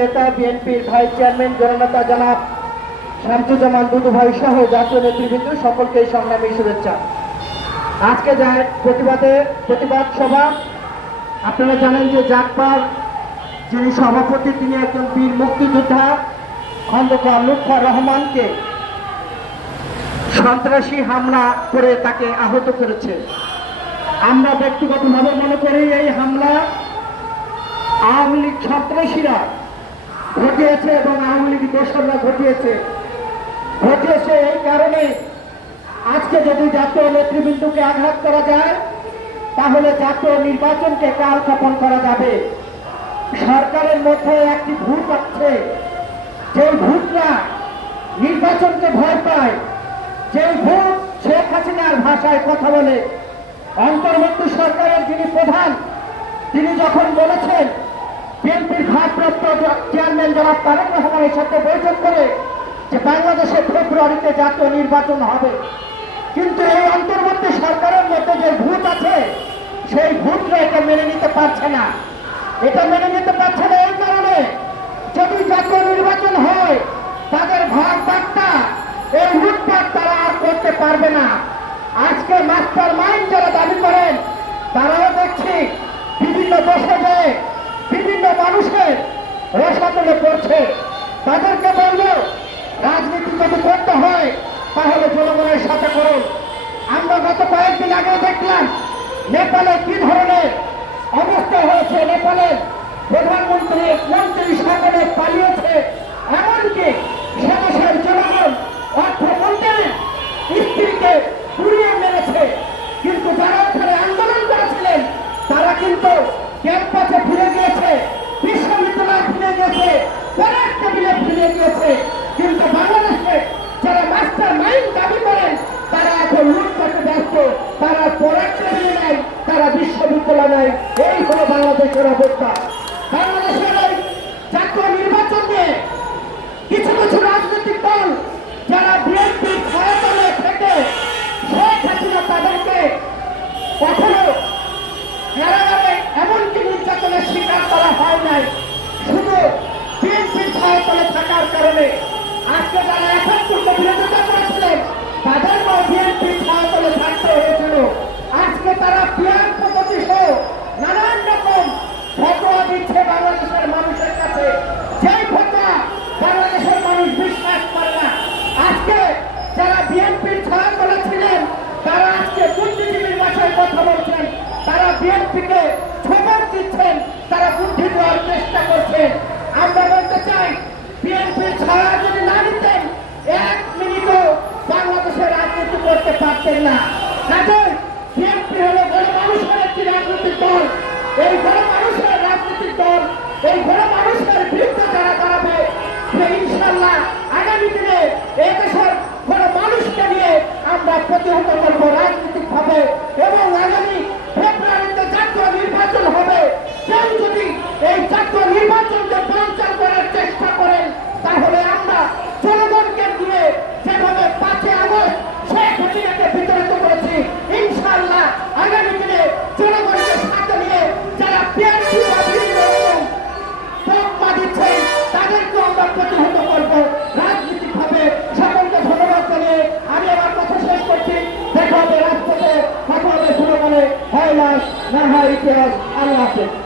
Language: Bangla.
নেতা, বিএনপির ভাইস চেয়ারম্যান, জননেতা জনাব শামসুজ্জামান দুদু ভাই সহ জাতীয় নেতৃবৃন্দ সকলকে এই সংগ্রামী শুভেচ্ছা। আজকে যায় প্রতিবাদে প্রতিবাদ সভা, আপনারা জানেন যে জাকপার যিনি সভাপতি, তিনি একজন বীর মুক্তিযোদ্ধা, খন্দকার লুৎফর রহমানকে সন্ত্রাসী হামলা করে তাকে আহত করেছে। আমরা ব্যক্তিগতভাবে মনে করি এই হামলা আওয়ামী লীগ সন্ত্রাসীরা ঘটিয়েছে এবং আওয়ামী লীগ দোসররা ঘটিয়েছে। ঘটিয়েছে এই কারণে আজকে যদি জাতীয় নেতৃবৃন্দকে আঘাত করা যায়, তাহলে জাতীয় নির্বাচনকে কাল স্থাপন করা যাবে। সরকারের মধ্যে একটি ভূত আছে। যে ভূতরা নির্বাচনকে ভয় পায় যে ভূত শেখ হাসিনার ভাষায় কথা বলে। অন্তর্বর্তী সরকারের যিনি প্রধান, তিনি যখন বলেছেন বিএনপির ভারপ্রাপ্ত চেয়ারম্যান জনাব তারেক রহমানের সাথে বৈঠক করে যে বাংলাদেশে ফেব্রুয়ারিতে জাতীয় নির্বাচন হবে। কিন্তু এই অন্তর্বর্তী সরকারের মধ্যে যে ভূত আছে, সেই ভূতরা এটা মেনে নিতে পারছে না। এটা মেনে নিতে পারছে না এই কারণে যদি জাতীয় নির্বাচন হয়, তাদের ভাগ বার্তা এই লুটপাট তারা আর করতে পারবে না। আজকে মাস্টার মাইন্ড যারা দাবি করেন, তারাও দেখছি বিভিন্ন দেশে যে বিভিন্ন মানুষের রসাতলে পড়ছে তাদেরকে বলব রাজনীতি যদি করতে হয়, তাহলে জনগণের সাথে করুন। আমরা গত কয়েকদিন আগে দেখলাম, নেপালে কি ধরনের অবস্থা হয়েছে নেপালের প্রধানমন্ত্রী মন্ত্রী সকলে পালিয়েছে, এমনকি সে দেশের জনগণ অর্থমন্ত্রী স্ত্রীকে পুড়িয়ে মেরেছে। কিন্তু যারা ওখানে আন্দোলন করেছিলেন, তারা কিন্তু ক্যাম্পাসে ফিরে এখন লুটপাটে ব্যস্ত তারা টেবিলে নাই তারা বিশ্ববিদ্যালয় নাই এই হলো বাংলাদেশের অবস্থা বাংলাদেশের এই জাতীয় নির্বাচন নিয়ে কিছু কিছু রাজনৈতিক দল যারা বিএনপির ছায়াতলে থেকে শেখ হাসিনা তাদেরকে কখনো কারাগারে এমনকি নির্যাতনের শিকার করা হয় নাই শুধু বিএনপির ছায়াতলে থাকার কারণে আজকে যারা এখন পূর্ণ বিরোধিতা করেছিলেন তাদেরকেও বিএনপির ছায়াতলে থাকতে হয়েছিল আজকে তারা পিয়ার পদ্ধতি সহ নানান রকম ফটোয়া দিচ্ছে বাংলাদেশের মানুষের কাছে যেই ফটোয়া বাংলাদেশের মানুষ বিশ্বাস করে না আজকে যারা বিএনপির ছায়াতলে ছিলেন তারা আজকে বুদ্ধিজীবীর ভাষায় কথা বলছেন তারা বিএনপিকে খবর দিচ্ছেন, তারা বুদ্ধি দেওয়ার চেষ্টা করছেন। আমরা বলতে চাই বিএনপির ছায়া যদি না নিতেন, এক মিনিটও বাংলাদেশে রাজনীতি করতে পারতেন না। কাজে বিএনপি হলো বড় মানুষের একটি রাজনৈতিক দল। এই বড় মানুষের রাজনৈতিক দল, এই বড় মানুষের বিরুদ্ধে যারা দাঁড়াবে, সে ইনশাল্লাহ আগামী দিনে এই দেশের বড় মানুষকে নিয়ে আমরা প্রতিহত করব রাজনৈতিক ভাবে এবং লাশ না হয় ইতিহাস আল্লাহ হাফেজ